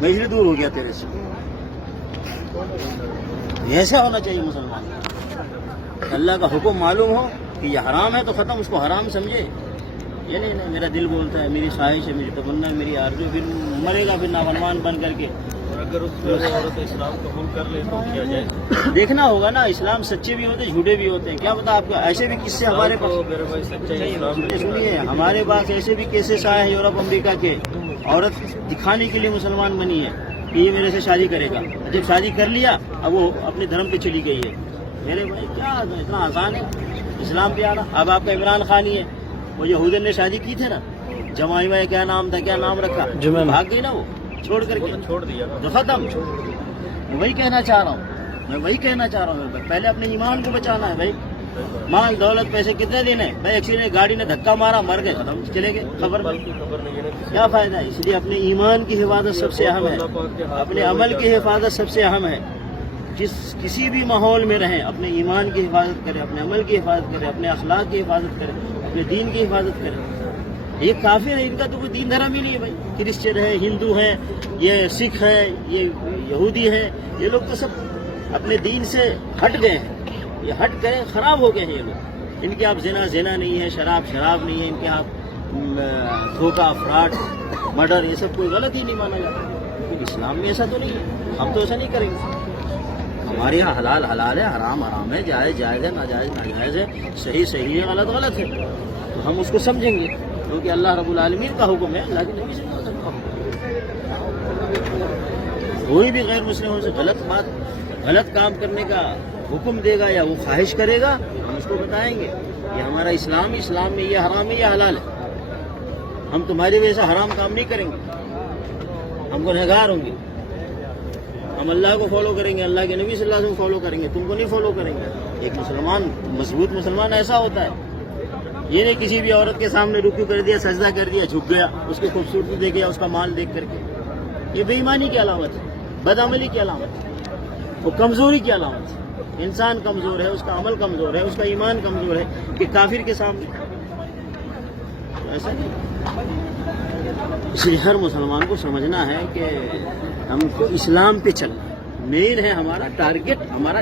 میں اس لیے دور ہو گیا تیرے سے. ایسا ہونا چاہیے مسلمان. اللہ کا حکم معلوم ہو کہ یہ حرام ہے تو ختم، اس کو حرام سمجھے. یہ نہیں میرا دل بولتا ہے، میری خواہش ہے، میری تمنا، میری آرزو، پھر مرے گا پھر نافرمان بن کر کے. اور اگر اس عورت اسلام قبول کر لے تو کیا جائے؟ دیکھنا ہوگا نا، اسلام سچے بھی ہوتے ہیں جھوٹے بھی ہوتے ہیں. کیا پتا آپ کو ایسے بھی قصے ہمارے پاس. میرے بھائی سچا اسلام سنیے، ہمارے پاس ایسے بھی کیسز آئے ہیں یورپ امریکہ کے. عورت دکھانے کے لیے مسلمان بنی ہے کہ یہ میرے سے شادی کرے گا. جب شادی کر لیا اب وہ اپنے دھرم پہ چلی گئی ہے. میرے بھائی کیا اتنا آسان ہے اسلام پہ آنا. اب آپ کا عمران خان ہی ہے، وہ یہودین نے شادی کی تھے نا، جمائی بھائی کیا نام تھا، کیا نام رکھا، بھاگ گئی نا وہ چھوڑ کر کے، چھوڑ دیا تو ختم. میں وہی کہنا چاہ رہا ہوں، پہلے اپنے ایمان کو بچانا ہے بھائی. مال دولت پیسے کتنے دن ہے بھائی، ایکسیڈنٹ گاڑی نے دھکا مارا مر گئے ختم چلے گئے، خبر نہیں ہے نا کیا فائدہ ہے. اس لیے اپنے ایمان کی حفاظت سب سے اہم ہے، اپنے عمل کی حفاظت سب سے اہم ہے. کسی بھی ماحول میں رہیں اپنے ایمان کی حفاظت کریں، اپنے عمل کی حفاظت کریں، اپنے اخلاق کی حفاظت کریں، اپنے دین کی حفاظت کریں. یہ کافر ہے، ان کا تو کوئی دین دھرم ہی نہیں ہے بھائی. کرسچن ہے، ہندو ہے، یہ سکھ ہے، یہ یہودی ہے، یہ لوگ تو سب اپنے دین سے ہٹ گئے ہیں. یہ ہٹ گئے، خراب ہو گئے ہیں یہ لوگ. ان کے آپ زنا نہیں ہے، شراب نہیں ہے، ان کے آپ دھوکہ، فراڈ، مرڈر، یہ سب کوئی غلط ہی نہیں مانا جاتا. لیکن اسلام میں ایسا تو نہیں ہے، ہم تو ایسا نہیں کریں گے. ہمارے یہاں حلال حلال ہے، حرام حرام ہے، جائز جائز ہے، ناجائز ناجائز ہے، صحیح صحیح ہے، غلط غلط ہے. تو ہم اس کو سمجھیں گے کیونکہ اللہ رب العالمین کا حکم ہے، اللہ کے نبی صلی اللہ علیہ وسلم کا حکم ہے. کوئی بھی غیر مسلم سے غلط کام کرنے کا حکم دے گا یا وہ خواہش کرے گا، ہم اس کو بتائیں گے کہ ہمارا اسلام میں یہ حرام ہے، یہ حلال ہے. ہم تمہاری وجہ سے حرام کام نہیں کریں گے، ہم گنہگار ہوں گے. ہم اللہ کو فالو کریں گے، اللہ کے نبی صلی اللہ علیہ وسلم کو فالو کریں گے، تم کو نہیں فالو کریں گے. ایک مسلمان، مضبوط مسلمان ایسا ہوتا ہے. یہ نہیں کسی بھی عورت کے سامنے رکوع کر دیا، سجدہ کر دیا، جھک گیا، اس کی خوبصورتی دیکھ گیا، اس کا مال دیکھ کر کے. یہ بے ایمانی کی علامت ہے، بدعملی کی علامت ہے، وہ کمزوری کی علامت ہے. انسان کمزور ہے، اس کا عمل کمزور ہے، اس کا ایمان کمزور ہے کہ کافر کے سامنے ایسا نہیں. اس لیے ہر مسلمان کو سمجھنا ہے کہ ہم کو اسلام پہ چلنا ہے. مین ہے ہمارا ٹارگٹ، ہمارا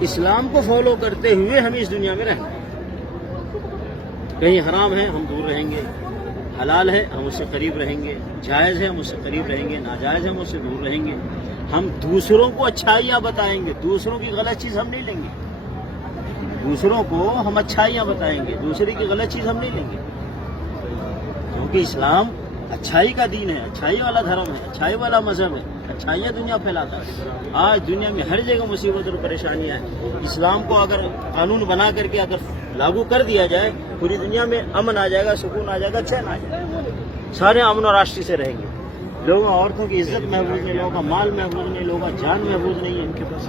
اسلام کو فالو کرتے ہوئے ہمیں اس دنیا میں رہنا. کہیں حرام ہے ہم دور رہیں گے، حلال ہے ہم اس سے قریب رہیں گے، جائز ہے ہم اس سے قریب رہیں گے، ناجائز ہے ہم اس سے دور رہیں گے. ہم دوسروں کو اچھائیاں بتائیں گے، دوسروں کی غلط چیز ہم نہیں لیں گے. دوسروں کو ہم اچھائیاں بتائیں گے، دوسرے کی غلط چیز ہم نہیں لیں گے. کیونکہ اسلام اچھائی کا دین ہے، اچھائی والا دھرم ہے، اچھائی والا مذہب ہے، اچھائیاں دنیا پھیلاتا ہے. آج دنیا میں ہر جگہ مصیبت اور پریشانیاں ہیں. اسلام کو اگر قانون بنا کر کے اگر لاگو کر دیا جائے، پوری دنیا میں امن آ جائے گا، سکون آ جائے گا، چین آ جائے گا. سارے امن اور آشتی سے رہیں گے. لوگوں عورتوں کی عزت محفوظ نہیں، لوگوں کا مال محفوظ نہیں، لوگوں کا جان محفوظ نہیں ہے ان کے پاس.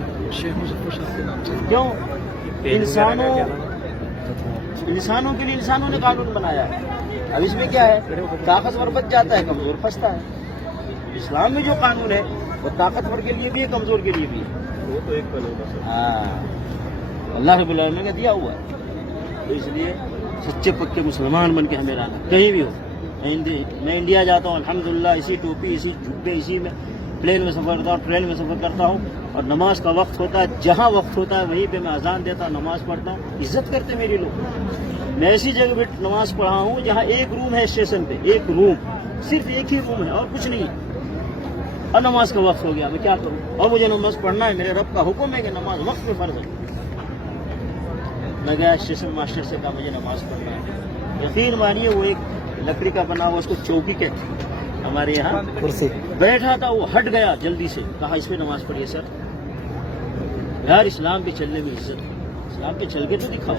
کیوں؟ انسانوں کے لیے انسانوں نے قانون بنایا ہے. اب اس میں کیا ہے، طاقتور بچ جاتا ہے، کمزور پھنستا ہے. اسلام میں جو قانون ہے وہ طاقتور کے لیے بھی ہے، کمزور کے لیے بھی ہے. وہ تو ایک پل ہوگا. اللہ رب العالمین کا دیا ہوا ہے. تو اس لیے سچے پکے مسلمان بن کے ہمیں رہنا کہیں بھی ہو. میں انڈیا جاتا ہوں الحمدللہ اسی ٹوپی، اسی جبے، اسی میں پلین میں سفر کرتا ہوں، ٹرین میں سفر کرتا ہوں. اور نماز کا وقت ہوتا ہے، جہاں وقت ہوتا ہے وہیں پہ میں اذان دیتا ہوں، نماز پڑھتا ہوں. عزت کرتے میری لوگ. میں ایسی جگہ پہ نماز پڑھا ہوں جہاں ایک روم ہے اسٹیشن پہ، ایک روم، صرف ایک ہی روم ہے اور کچھ نہیں. اور نماز کا وقت ہو گیا، میں کیا کروں؟ اور مجھے نماز پڑھنا ہے، میرے رب کا حکم ہے کہ نماز وقت میں فرض ہے. میں گیا اسٹیشن ماسٹر سے کہا مجھے نماز پڑھنا ہے. یقین مانیے وہ ایک لکڑی کا بنا ہوا، اس کو چوکی کہتے ہیں ہمارے یہاں، کرسی بیٹھا تھا، وہ ہٹ گیا جلدی سے، کہا اس پہ نماز پڑھیے. سر یار اسلام پہ چلنے میں عزت ہے، اسلام پہ چل کے تو دکھاؤ.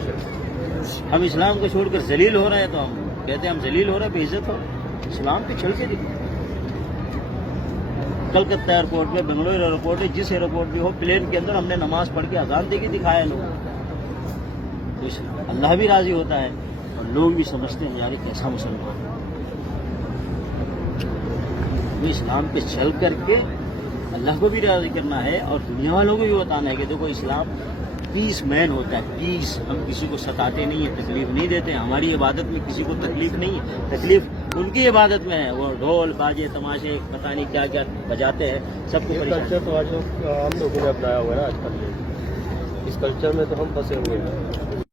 ہم اسلام کو چھوڑ کر ذلیل ہو رہے ہیں تو ہم کہتے ہیں ہم ذلیل ہو رہے ہیں، بے عزت ہو. اسلام پہ چل کے دکھاؤ. کلکتہ ایئرپورٹ میں، بنگلور ایئرپورٹ میں، جس ایئرپورٹ بھی ہو، پلین کے اندر ہم نے نماز پڑھ کے اذان دے کے دکھایا لوگ. اللہ بھی راضی ہوتا ہے اور لوگ بھی سمجھتے ہیں یار کیسا مسلمان. اسلام پہ چل کر کے اللہ کو بھی راضی کرنا ہے اور دنیا والوں کو بھی بتانا ہے کہ دیکھو اسلام پیس مین ہوتا ہے. پیس، ہم کسی کو ستاتے نہیں ہیں، تکلیف نہیں دیتے ہیں. ہماری عبادت میں کسی کو تکلیف نہیں ہے. تکلیف ان کی عبادت میں ہے. وہ ڈھول باجے تماشے پتہ نہیں کیا کیا بجاتے ہیں, سب کو یہ پریشان. کلچر تو آج ہم لوگوں نے اپنایا ہوا ہے نا آج کل. اس کلچر میں تو ہم پھنسے ہوئے ہیں.